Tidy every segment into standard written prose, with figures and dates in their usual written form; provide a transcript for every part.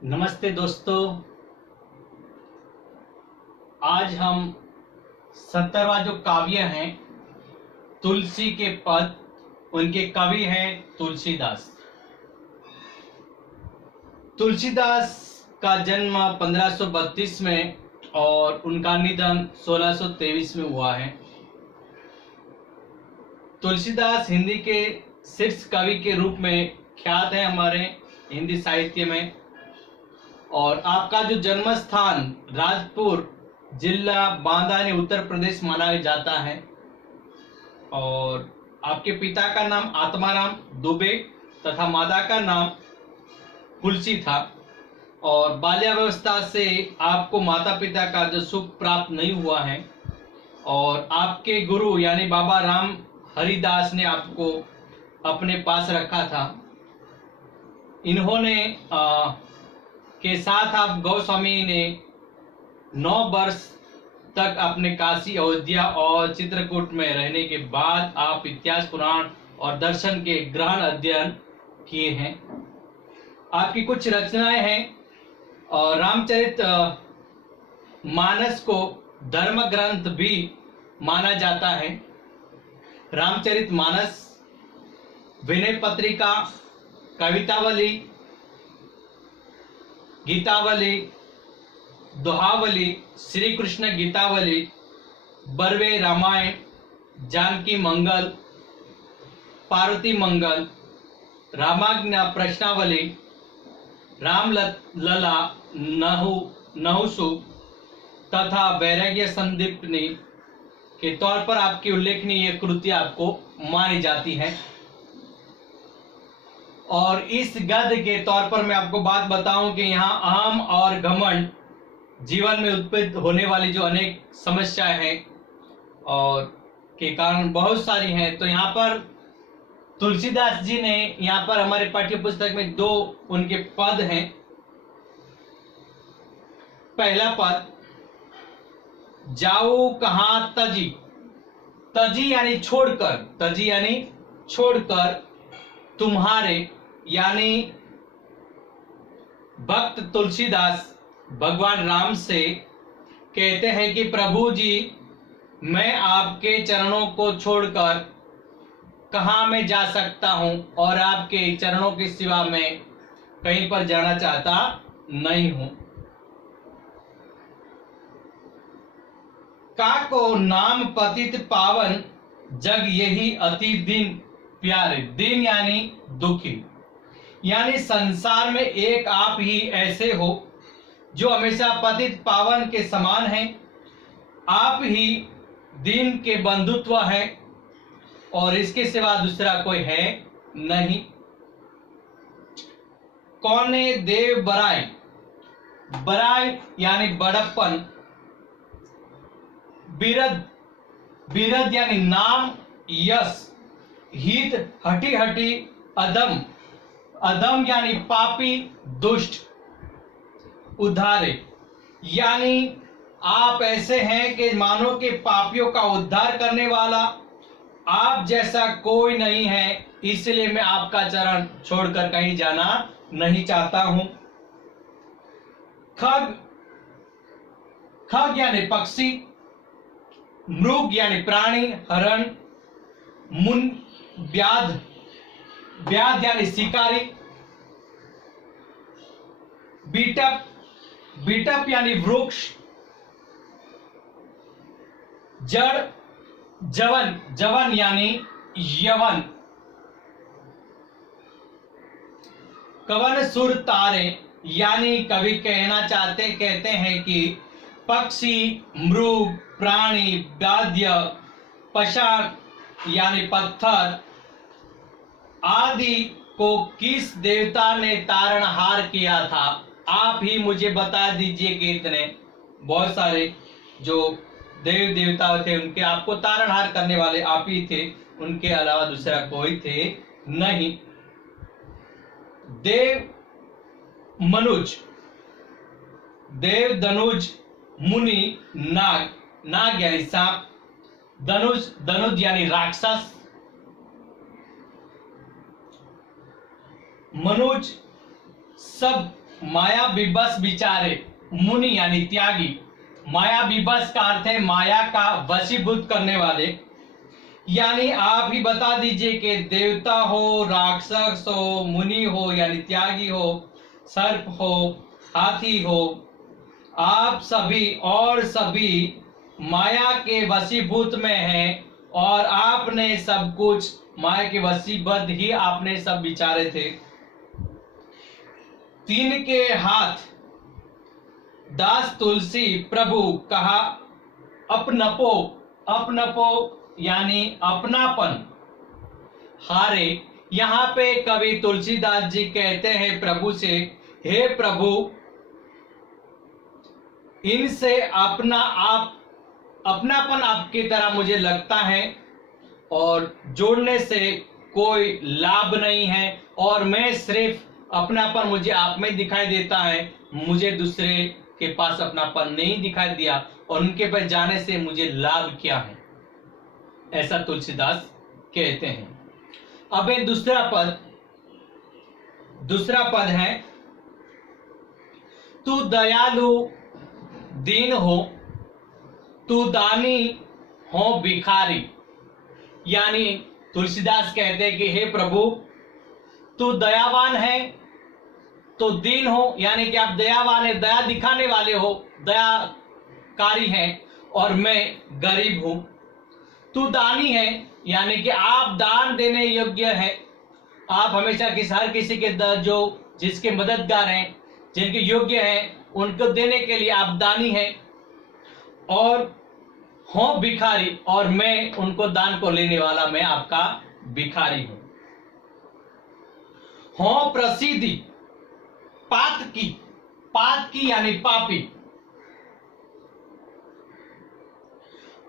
नमस्ते दोस्तों। आज हम 70वां जो काव्य हैं तुलसी के पद, उनके कवि हैं तुलसीदास। तुलसीदास का जन्म 1532 में और उनका निधन 1623 में हुआ है। तुलसीदास हिंदी के शीर्ष कवि के रूप में ख्यात है हमारे हिंदी साहित्य में। और आपका जो जन्म स्थान राजपुर जिला बांदा यानी उत्तर प्रदेश माना जाता है। और आपके पिता का नाम आत्माराम दुबे तथा माता का नाम तुलसी था। और बाल्यावस्था से आपको माता पिता का जो सुख प्राप्त नहीं हुआ है। और आपके गुरु यानी बाबा राम हरिदास ने आपको अपने पास रखा था। इन्होंने के साथ आप गोस्वामी ने 9 वर्ष तक अपने काशी, अयोध्या और चित्रकूट में रहने के बाद आप इतिहास, पुराण और दर्शन के गहन अध्ययन किए हैं। आपकी कुछ रचनाएं हैं और रामचरित मानस को धर्म ग्रंथ भी माना जाता है। रामचरित मानस, विनय पत्रिका, कवितावली, गीतावली, दोहावली, श्री कृष्ण गीतावली, बर्वे रामायण, जानकी मंगल, पार्वती मंगल, रामाज्ञा प्रश्नावली, राम लला, नहुसु तथा वैराग्य संदीपनी के तौर पर आपकी उल्लेखनीय कृति आपको मानी जाती है। और इस गद्य के तौर पर मैं आपको बात बताऊं कि यहाँ अहम और घमंड जीवन में उत्पन्न होने वाली जो अनेक समस्याएं हैं और के कारण बहुत सारी हैं। तो यहाँ पर तुलसीदास जी ने यहाँ पर हमारे पाठ्य पुस्तक में 2 उनके पद हैं। पहला पद, जाओ कहां तजी। तजी यानी छोड़कर, तजी यानी छोड़कर, तुम्हारे यानी भक्त तुलसीदास भगवान राम से कहते हैं कि प्रभु जी, मैं आपके चरणों को छोड़कर कहां मैं जा सकता हूं और आपके चरणों के सिवा मैं कहीं पर जाना चाहता नहीं हूं। काको नाम पतित पावन, जग यही अति दीन प्यारे। दीन यानी दुखी, यानी संसार में एक आप ही ऐसे हो जो हमेशा पतित पावन के समान हैं। आप ही दीन के बंधुत्व है और इसके सिवा दूसरा कोई है नहीं। कौने देव बराय, बराय यानी बड़प्पन, बिरद, बिरद यानी नाम, यश, हित, हटी हटी, अदम, अदम यानी पापी, दुष्ट, उद्धारे यानी आप ऐसे हैं कि मानो के पापियों का उद्धार करने वाला आप जैसा कोई नहीं है, इसलिए मैं आपका चरण छोड़कर कहीं जाना नहीं चाहता हूं। खग, खग यानी पक्षी, मृग यानी प्राणी, हरण, मुन, व्याध, व्याध यानी शिकारी, बीटप, बीटप यानी वृक्ष, जड़, जवन, जवन यानी यवन, कवन सुर तारे यानी कवि कहते हैं कि पक्षी, मृग, प्राणी, वाद्य, पशार यानी पत्थर आदि को किस देवता ने तारणहार किया था? आप ही मुझे बता दीजिए कि इतने बहुत सारे जो देव देवता थे उनके आपको तारणहार करने वाले आप ही थे, उनके अलावा दूसरा कोई थे नहीं। देव मनुज, देव धनुज, मुनि नाग, नाग यानी सांप, धनुज, धनुज यानी राक्षस, मनुज सब माया विबस विचारे, मुनि यानी त्यागी। माया विबस का अर्थ है माया का वशीभूत करने वाले। यानी आप ही बता दीजिए कि देवता हो, राक्षस हो, मुनि हो यानी त्यागी हो, सर्प हो, हाथी हो, आप सभी और सभी माया के वशीभूत में हैं और आपने सब कुछ माया के वशीबद्ध ही आपने सब विचारे थे। तीन के हाथ दास तुलसी प्रभु कहा अपनपो, अपनपो यानी अपनापन हारे। यहां पे कवि तुलसीदास जी कहते हैं प्रभु से, हे प्रभु इनसे अपनापन आपकी तरह मुझे लगता है और जोड़ने से कोई लाभ नहीं है और मैं सिर्फ अपनापन मुझे आप में दिखाई देता है, मुझे दूसरे के पास अपनापन नहीं दिखाई दिया और उनके पास जाने से मुझे लाभ क्या है, ऐसा तुलसीदास कहते हैं। अब एक दूसरा पद है, तू दयालु दीन हो, तू दानी हो भिखारी। यानी तुलसीदास कहते हैं कि हे प्रभु तू दयावान है तो दीन हो, यानी कि आप दयावान है, दया दिखाने वाले हो, दयाकारी हैं और मैं गरीब हूं। तू दानी है यानी कि आप दान देने योग्य है, आप हमेशा हर किसी के जो जिसके मददगार हैं, जिनके योग्य हैं, उनको देने के लिए आप दानी हैं। और हो भिखारी और मैं उनको दान को लेने वाला, मैं आपका भिखारी हूं। हो प्रसिद्धि पातकी यानी पापी।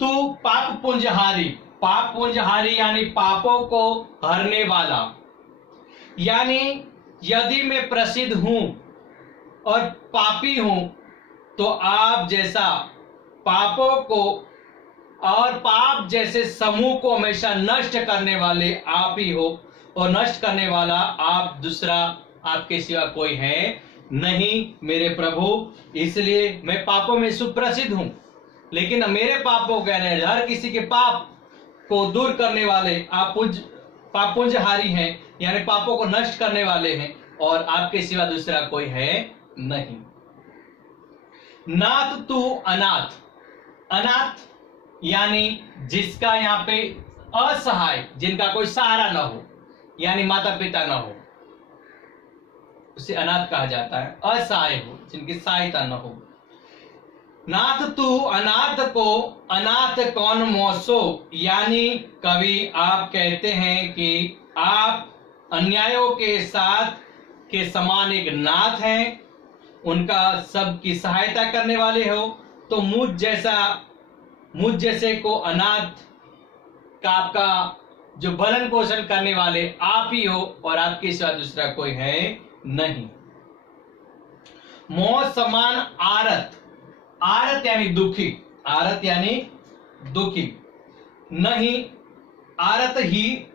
तू पाप पुंजहारी यानी पापों को हरने वाला। यानी यदि मैं प्रसिद्ध हूं और पापी हूं तो आप जैसा पापों को और पाप जैसे समूह को हमेशा नष्ट करने वाले आप ही हो और नष्ट करने वाला आप, दूसरा आपके सिवा कोई है नहीं मेरे प्रभु। इसलिए मैं पापों में सुप्रसिद्ध हूं, लेकिन मेरे पापों के हर किसी के पाप को दूर करने वाले आप पापुंजहारी हैं, यानी पापों को नष्ट करने वाले हैं और आपके सिवा दूसरा कोई है नहीं। नाथ तू अनाथ यानी जिसका यहाँ पे असहाय, जिनका कोई सहारा न हो, यानी माता पिता न हो, उसे अनाथ कहा जाता है। असहाय हो, जिनकी सहायता न हो। नाथ तू अनाथ को अनाथ कौन मोसो, यानी कवि आप कहते हैं कि आप अन्यायों के साथ के समान एक नाथ हैं, उनका सबकी सहायता करने वाले हो। तो मुझ जैसे को अनाथ का आपका जो भरण पोषण करने वाले आप ही हो और आपके सिवा दूसरा कोई है नहीं। मोह समान आरत यानी दुखी, आरत यानी दुखी नहीं। आरत ही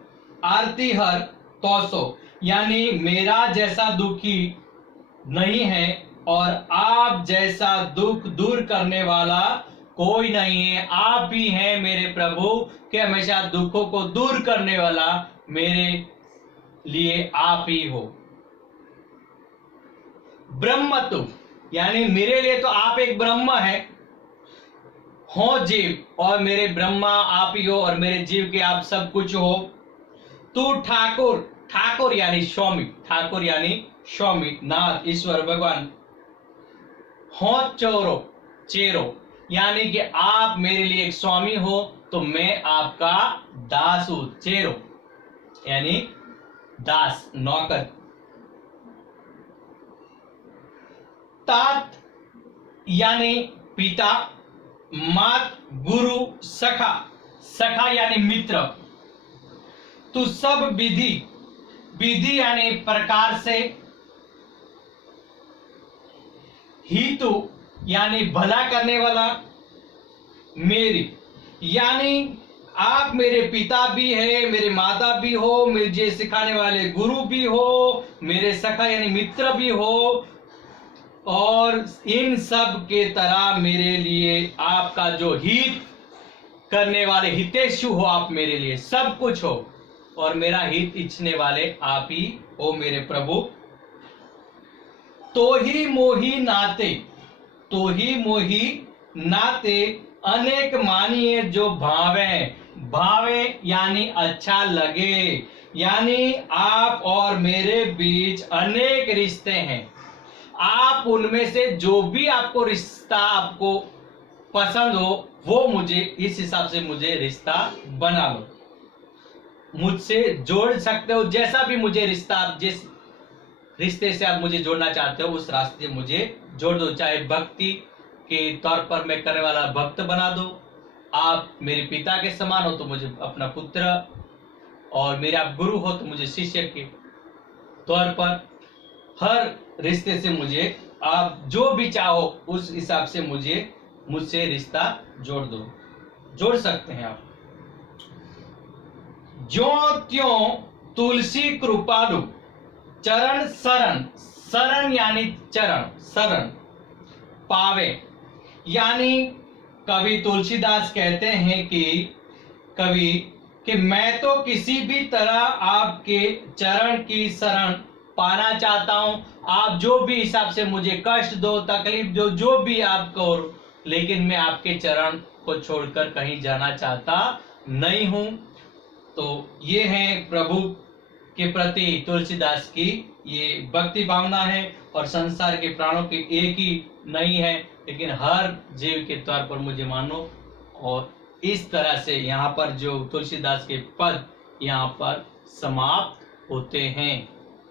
आरती हर तोसो, यानी मेरा जैसा दुखी नहीं है और आप जैसा दुख दूर करने वाला कोई नहीं है। आप ही हैं मेरे प्रभु के हमेशा दुखों को दूर करने वाला, मेरे लिए आप ही हो। ब्रह्म तू, यानी मेरे लिए तो आप एक ब्रह्म है। हो जीव और मेरे ब्रह्मा आप ही हो और मेरे जीव के आप सब कुछ हो। तू ठाकुर यानी स्वामी नाथ ईश्वर भगवान। हो चेरो यानी कि आप मेरे लिए एक स्वामी हो तो मैं आपका दास हूं। चेरो यानी दास, नौकर। तात यानी पिता, मात गुरु, सखा यानी मित्र। तू सब विधि यानी प्रकार से। हितु यानी भला करने वाला। मेरी यानी आप मेरे पिता भी है, मेरे माता भी हो, मुझे सिखाने वाले गुरु भी हो, मेरे सखा यानी मित्र भी हो और इन सब के तरह मेरे लिए आपका जो हित करने वाले हितेशु हो, आप मेरे लिए सब कुछ हो और मेरा हित इच्छने वाले आप ही हो मेरे प्रभु। तो ही मोही नाते अनेक मानिए जो भावे यानी अच्छा लगे, यानी आप और मेरे बीच अनेक रिश्ते हैं। आप उनमें से जो भी आपको रिश्ता आपको पसंद हो वो मुझे इस हिसाब से मुझे रिश्ता बना लो, मुझसे जोड़ सकते हो। जैसा भी मुझे रिश्ता, आप जिस रिश्ते से आप मुझे जोड़ना चाहते हो उस रास्ते मुझे जोड़ दो। चाहे भक्ति के तौर पर मैं करने वाला भक्त बना दो, आप मेरे पिता के समान हो तो मुझे अपना पुत्र, और मेरे आप गुरु हो तो मुझे शिष्य के तौर पर, हर रिश्ते से मुझे आप जो भी चाहो उस हिसाब से मुझसे रिश्ता जोड़ दो, जोड़ सकते हैं आप। ज्यों त्यों तुलसी कृपालु चरण शरण यानी चरण शरण पावे, यानी कवि तुलसीदास कहते हैं कि मैं तो किसी भी तरह आपके चरण की शरण पाना चाहता हूं। आप जो भी हिसाब से मुझे कष्ट दो, तकलीफ दो, जो भी आप करो, लेकिन मैं आपके चरण को छोड़कर कहीं जाना चाहता नहीं हूं। तो ये है प्रभु के प्रति तुलसीदास की ये भक्ति भावना है। और संसार के प्राणों की एक ही नहीं है, लेकिन हर जीव के तौर पर मुझे मानो। और इस तरह से यहाँ पर जो तुलसीदास के पद यहाँ पर समाप्त होते हैं।